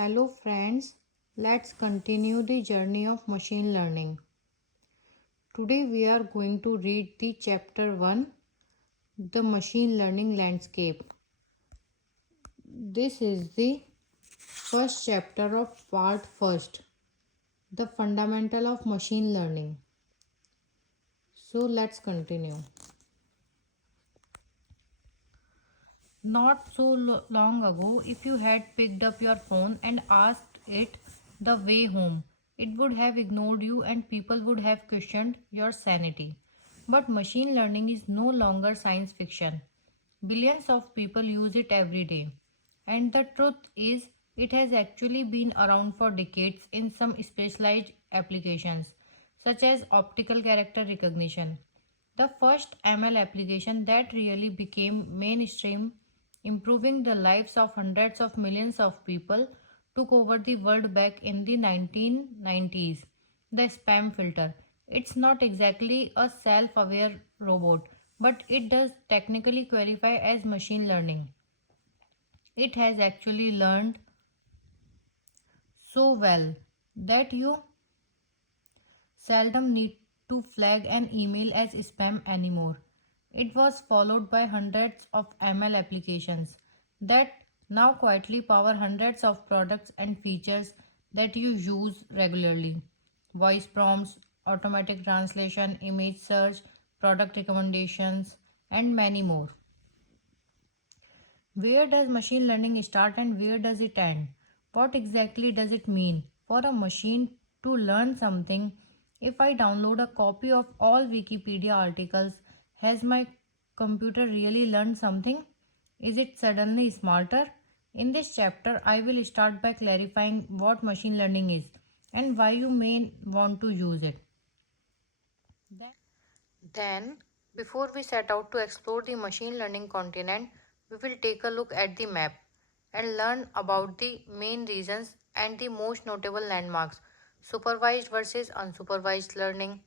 Hello friends, let's continue the journey of machine learning. Today we are going to read the chapter 1, the machine learning landscape. This is the first chapter of part first, the fundamental of machine learning. So let's continue. Not so long ago, if you had picked up your phone and asked it the way home, it would have ignored you and people would have questioned your sanity. But machine learning is no longer science fiction. Billions of people use it every day. And the truth is, it has actually been around for decades in some specialized applications, such as optical character recognition. The first ML application that really became mainstream, improving the lives of hundreds of millions of people, took over the world back in the 1990s. The spam filter. It's not exactly a self aware robot, but it does technically qualify as machine learning. It has actually learned so well that you seldom need to flag an email as spam anymore. It was followed by hundreds of ML applications that now quietly power hundreds of products and features that you use regularly. Voice prompts, automatic translation, image search, product recommendations, and many more. Where does machine learning start and where does it end? What exactly does it mean for a machine to learn something? If I download a copy of all Wikipedia articles, has my computer really learned something? Is it suddenly smarter? In this chapter, I will start by clarifying what machine learning is and why you may want to use it. Then, before we set out to explore the machine learning continent, we will take a look at the map and learn about the main reasons and the most notable landmarks, supervised versus unsupervised learning,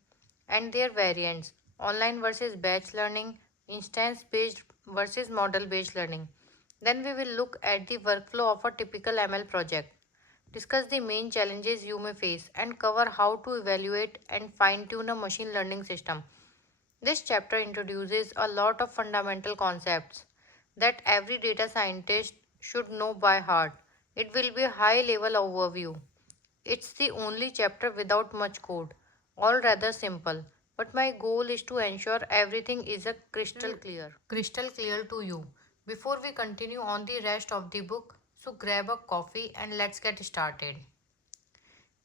and their variants, online versus batch learning, instance based versus model based learning. Then we will look at the workflow of a typical ML project, discuss the main challenges you may face, and cover how to evaluate and fine tune a machine learning system. This chapter introduces a lot of fundamental concepts that every data scientist should know by heart. It will be a high level overview. It's the only chapter without much code, all rather simple, but my goal is to ensure everything is a crystal clear to you. Before we continue on the rest of the book, so grab a coffee and let's get started.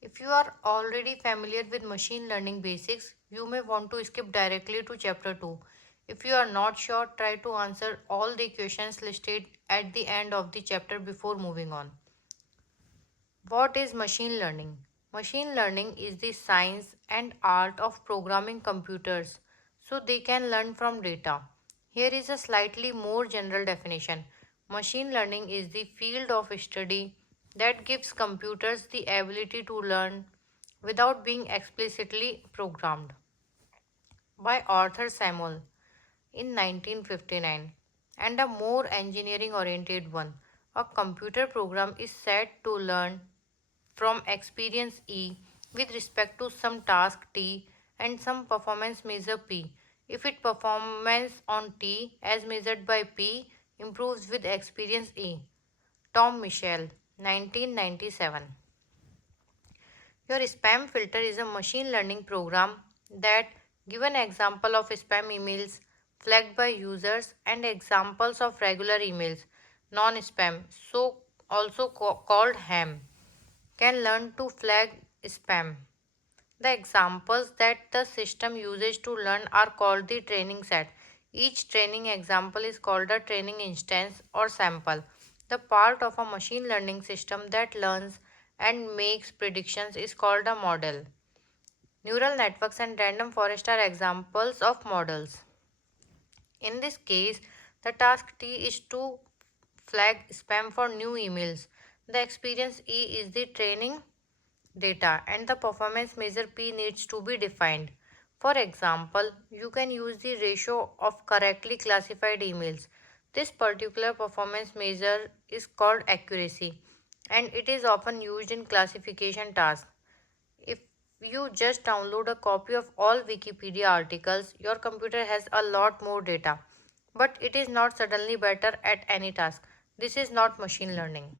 If you are already familiar with machine learning basics, you may want to skip directly to chapter 2. If you are not sure, try to answer all the questions listed at the end of the chapter before moving on. What is machine learning? Machine learning is the science and art of programming computers so they can learn from data. Here is a slightly more general definition. Machine learning is the field of study that gives computers the ability to learn without being explicitly programmed. By Arthur Samuel in 1959, and a more engineering oriented one. A computer program is said to learn from experience E with respect to some task T and some performance measure P. If its performance on T as measured by P improves with experience E. Tom Michel, 1997. Your spam filter is a machine learning program that give an example of spam emails flagged by users and examples of regular emails, non-spam, so also called ham, can learn to flag spam. The examples that the system uses to learn are called the training set. Each training example is called a training instance or sample. The part of a machine learning system that learns and makes predictions is called a model. Neural networks and random forest are examples of models. In this case, the task T is to flag spam for new emails. The experience E is the training data and the performance measure P needs to be defined. For example, you can use the ratio of correctly classified emails. This particular performance measure is called accuracy and it is often used in classification tasks. If you just download a copy of all Wikipedia articles, your computer has a lot more data, but it is not suddenly better at any task. This is not machine learning.